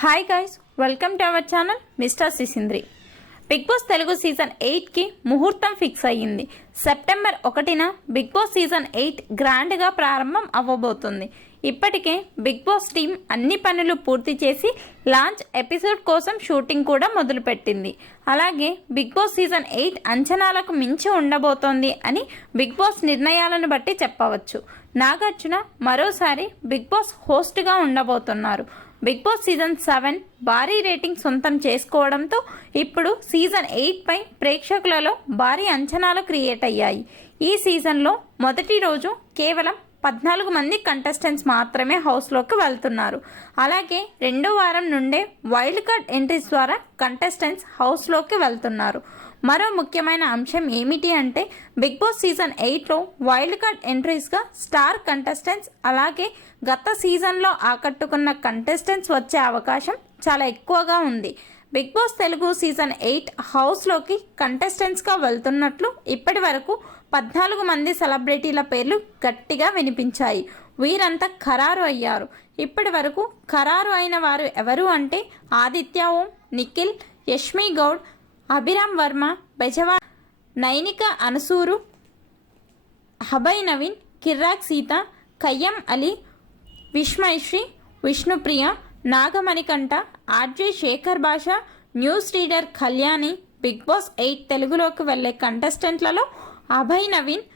Hi guys, welcome to our channel mister Sisindri. Big boss Telugu season 8కి ముహూర్తం fix అయ్యింది. September 1న బిగ్ బాస్ సీజన్ 8 గ్రాండ్గా ప్రారంభం అవ్వబోతుంది. ఇప్పటికే బిగ్ బాస్ టీం అన్ని పనులు పూర్తి చేసి లాంచ్ ఎపిసోడ్ కోసం షూటింగ్ కూడా మొదలుపెట్టింది. అలాగే బిగ్ బాస్ సీజన్ 8 అంచనాలకు మించి ఉండబోతోంది అని బిగ్ బాస్ నిర్ణయాలను బట్టి చెప్పవచ్చు. నాగార్జున మరోసారి బిగ్ బాస్ హోస్ట్గా ఉండబోతున్నారు. బిగ్ బాస్ సీజన్ 7 భారీ రేటింగ్ సొంతం చేసుకోవడంతో ఇప్పుడు సీజన్ 8 పై ప్రేక్షకులలో భారీ అంచనాలు క్రియేట్ అయ్యాయి. ఈ సీజన్లో మొదటి రోజు కేవలం 14 మంది కంటెస్టెంట్స్ మాత్రమే హౌస్లోకి వెళ్తున్నారు. అలాగే రెండో వారం నుండే వైల్డ్ కార్డ్ ఎంట్రీస్ ద్వారా కంటెస్టెంట్స్ హౌస్లోకి వెళ్తున్నారు. మరో ముఖ్యమైన అంశం ఏమిటి అంటే బిగ్ బాస్ సీజన్ 8లో వైల్డ్ కార్డ్ ఎంట్రీస్గా స్టార్ కంటెస్టెంట్స్ అలాగే గత సీజన్లో ఆకట్టుకున్న కంటెస్టెంట్స్ వచ్చే అవకాశం చాలా ఎక్కువగా ఉంది. బిగ్ బాస్ తెలుగు సీజన్ 8 హౌస్లోకి కంటెస్టెంట్స్గా వెళ్తున్నట్లు ఇప్పటి వరకు 14 మంది సెలబ్రిటీల పేర్లు గట్టిగా వినిపించాయి. వీరంతా ఖరారు అయ్యారు. ఇప్పటి వరకు ఖరారు అయిన వారు ఎవరు అంటే ఆదిత్య ఓం, నిఖిల్, యష్మి గౌడ్, అభిరామ్ వర్మ, బెజవా, నైనిక అనసూరు, Abhay Naveen, Kirrak Seetha, Kayyam Ali, Vishmayasri, Vishnupriya, Nagamanikanta, RJ Shekhar Basha, news reader Kalyani. Bigg Boss 8 తెలుగులోకి వెళ్లే కంటెస్టెంట్లలో అభయ్ నవీన్,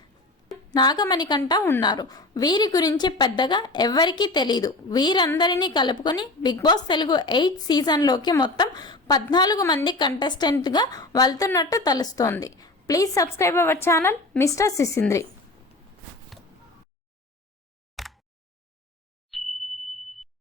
నాగమణికంఠ ఉన్నారు. వీరి గురించి పెద్దగా ఎవ్వరికీ తెలీదు. వీరందరినీ కలుపుకొని బిగ్ బాస్ తెలుగు 8 సీజన్లోకి మొత్తం 14 మంది కంటెస్టెంట్గా వెళ్తున్నట్టు తెలుస్తోంది. Please subscribe our channel mister సిసింద్రి.